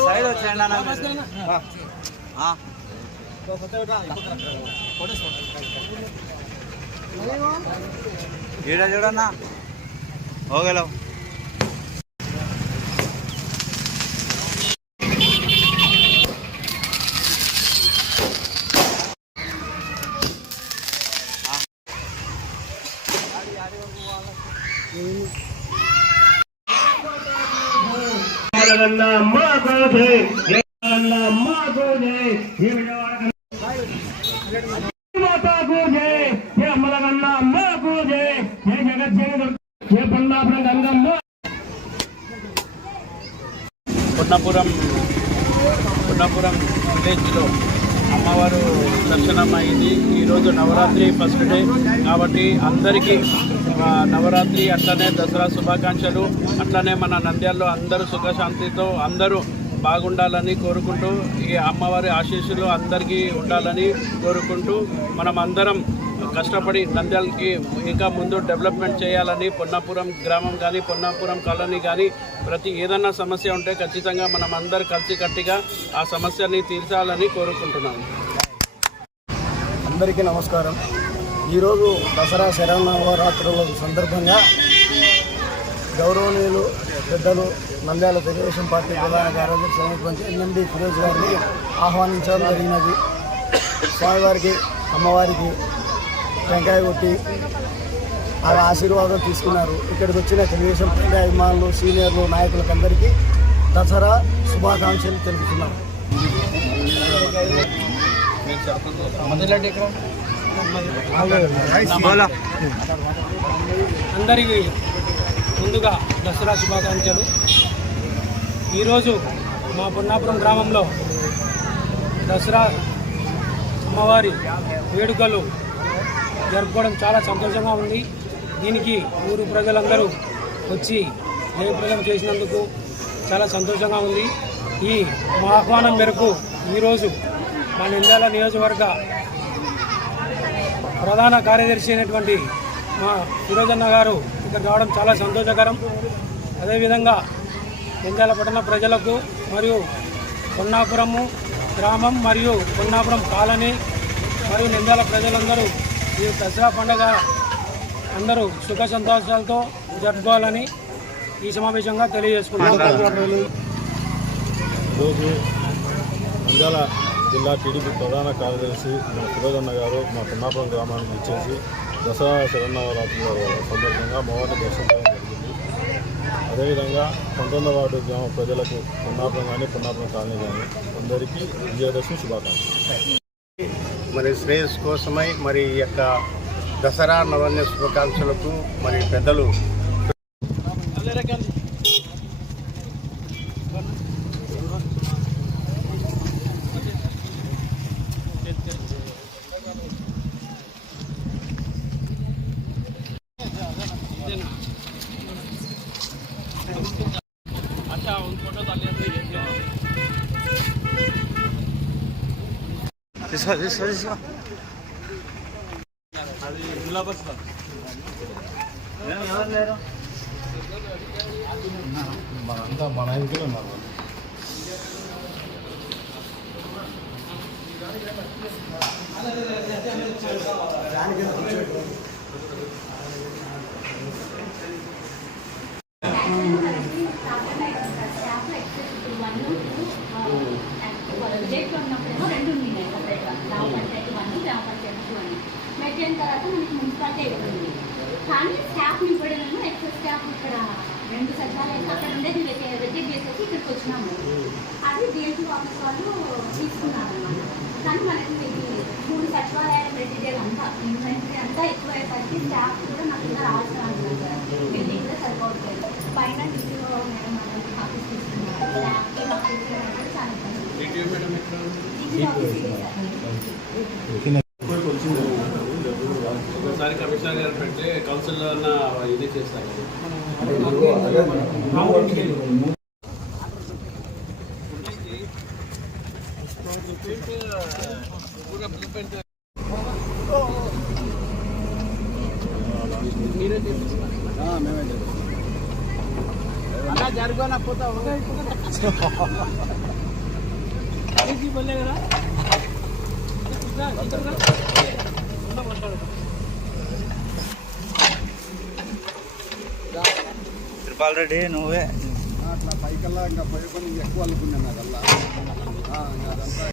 Side వచ్చేయండి అన్న మీరు. ఆ. ఈడ చూడన్నా? ఓగలో అమ్మలగన్న అమ్మ పున్నపురం పున్నపురం విలేజ్లో అమ్మవారు దర్శనం అయింది ఈరోజు నవరాత్రి ఫస్ట్ డే కాబట్టి అందరికీ నవరాత్రి అట్లనే దసరా శుభాకాంక్షలు. అట్లనే మన నంద్యాల్లో అందరూ సుఖశాంతితో అందరూ బాగుండాలని కోరుకుంటూ ఈ అమ్మవారి ఆశీస్సులు అందరికీ ఉండాలని కోరుకుంటూ మనం అందరం కష్టపడి నంద్యాలకి ఇంకా ముందు డెవలప్మెంట్ చేయాలని పొన్నాపురం గ్రామం కానీ పొన్నాపురం కాలనీ కానీ ప్రతి ఏదన్నా సమస్య ఉంటే ఖచ్చితంగా మనం అందరు కలిసికట్టిగా ఆ సమస్యని తీర్చాలని కోరుకుంటున్నాము. అందరికీ నమస్కారం. ఈరోజు దసరా శరణవరాత్రుల సందర్భంగా గౌరవనీయులు పెద్దలు నంద్యాల తెలుగుదేశం పార్టీ ప్రధాన కార్యదర్శి అయినటువంటి ఎన్ఎండి ఫిరోజ్ గారిని ఆహ్వానించడం జరిగినది. స్వామివారికి అమ్మవారికి టెంకాయ కొట్టి ఆ ఆశీర్వాదం తీసుకున్నారు. ఇక్కడికి వచ్చిన తెలుగుదేశం పార్టీ అభిమానులు సీనియర్లు నాయకులకు అందరికీ దసరా శుభాకాంక్షలు తెలుపుతున్నాం. బోలో అందరికీ ముందుగా దసరా శుభాకాంక్షలు. ఈరోజు మా పొన్నాపురం గ్రామంలో దసరా అమ్మవారి వేడుకలు జరుపుకోవడం చాలా సంతోషంగా ఉంది. దీనికి ఊరు ప్రజలందరూ వచ్చి జయప్రదం చేసినందుకు చాలా సంతోషంగా ఉంది. ఈ మా ఆహ్వానం మేరకు ఈరోజు మా నిందాల నియోజకవర్గ ప్రధాన కార్యదర్శి అయినటువంటి మా ఫిరోజన్న గారు ఇక్కడ రావడం చాలా సంతోషకరం. అదేవిధంగా నిందాల పట్టణ ప్రజలకు మరియు కొన్నాపురము గ్రామం మరియు కొన్నాపురం కాలనీ మరియు నిందాల ప్రజలందరూ ఈ దసరా పండుగ అందరూ సుఖ సంతోషాలతో జరుపుకోవాలని ఈ సమావేశంగా తెలియజేసుకున్నారు రోజు నంద్యాల జిల్లా టీడీపీ ప్రధాన కార్యదర్శి మా ఫిరోజన్న గారు మా పున్నాపురం గ్రామానికి ఇచ్చేసి దసరా శరన్నవరాత్రుల సందర్భంగా అమ్మవారిని దర్శనం జరిగింది. అదేవిధంగా పంతొమ్మిది వార్డు గ్రామ ప్రజలకు పున్నాపురం కానీ పున్నాపురం కాలనీ కానీ అందరికీ విజయదశమి శుభాకాంక్షలు. మరి శ్రేయస్ కోసమై మరి ఈ యొక్క దసరా నవన్య శుభాకాంక్షలకు మరి పెద్దలు తీసుకో తీసుకో తీసుకో మనంతా మన ఇంట్లో ఉన్నారు దానికి మనకి మున్సిపాలిటీ అయిపోయింది కానీ స్టాఫ్ నింపడమేమో ఎక్కువ స్టాఫ్ ఇక్కడ రెండు సచివాలయాలు అక్కడ ఉండేది రిజెక్ట్ చేసేసి ఇక్కడికి వచ్చినాము అది డిఎల్పీ ఆఫీస్ వాళ్ళు తీసుకున్నారు అన్నమాట కానీ మనకి ఇది మూడు సచివాలయాలు అంతా ఇన్వెంటరీ అంతా ఎక్కువ అయ్యేసరికి స్టాఫ్ కూడా నాకు ఇంకా రావాల్సిన బిల్డింగ్ కూడా సరిపోవట్లేదు పైన టీటీఓ మేడం ఆఫీస్ తీసుకున్నారు స్టాఫ్కి ఆఫీస్ చాలా ఇబ్బంది టీటీవీ మేడం ఎక్కడ ఉంది? టీటీఓ ఆఫీస్ ఇది సార్ ఒకసారి కమిషనర్ గారు పెడితే కౌన్సిల్ ఇది చేస్తారు. అలా జరగనా పోతా బోలే కదా ఇక్కడ త్రిపాల్ రెడ్డి నువ్వే. అట్లా పైకల్లా ఇంకా పై పని ఎక్కువ అనుకున్నాను అదల్లా అదంతా